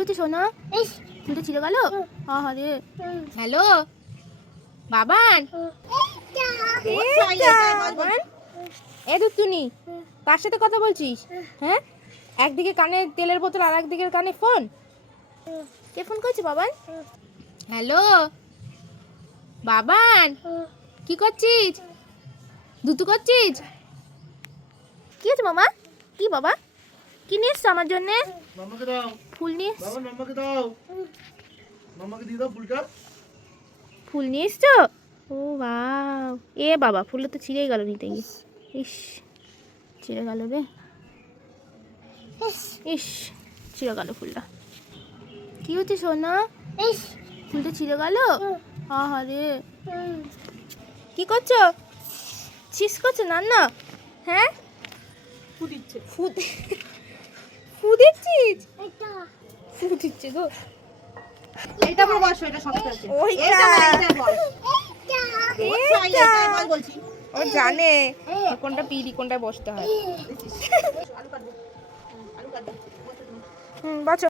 হচ্ছে সোনা? ফুলটা ছিঁড়ে গেল? আহারে। হ্যালো বাবান, বাবান এ দুতুনি কার সাথে কথা বলছিস? হ্যাঁ, একদিকে কানে তেলের বোতল আর একদিকের কানে ফোন। কে ফোন করছে বাবান? হ্যালো বাবান, কি করছিস? দুতু করছিস? কি হচ্ছে মামা? কি বাবা, কি নিয়ে এসছো আমার জন্য? মামাকে দাও। ফুল নিয়ে বাবা মামাকে দাও। মামাকে দিয়ে দাও ফুলটা। ফুল নিয়ে এসছো? ও বাও, এ বাবা ফুলটা তো ছিঁড়েই গেল নিতে গিয়ে। ইস, ছিঁড়ে গেল রে। ইস, ছিঁড়ে গেল ফুলটা। কি হচ্ছে সোনা? ফুলটা ছিঁড়ে গেল? আহারে। কি করছো? ছিস করছো না? হ্যাঁ, ফু দিচ্ছে। ফু দিচ্ছিস? ফু দিচ্ছে গো। এটা বড় বয়স, এটা শক্ত আছে। ওইটা। এটা না, এটা বল। এটা এটা বলছি। ও জানে কোনটা পিড়ি কোনটা বসতে হয়। আলু কাটবো। আলু কাটবো। বসো।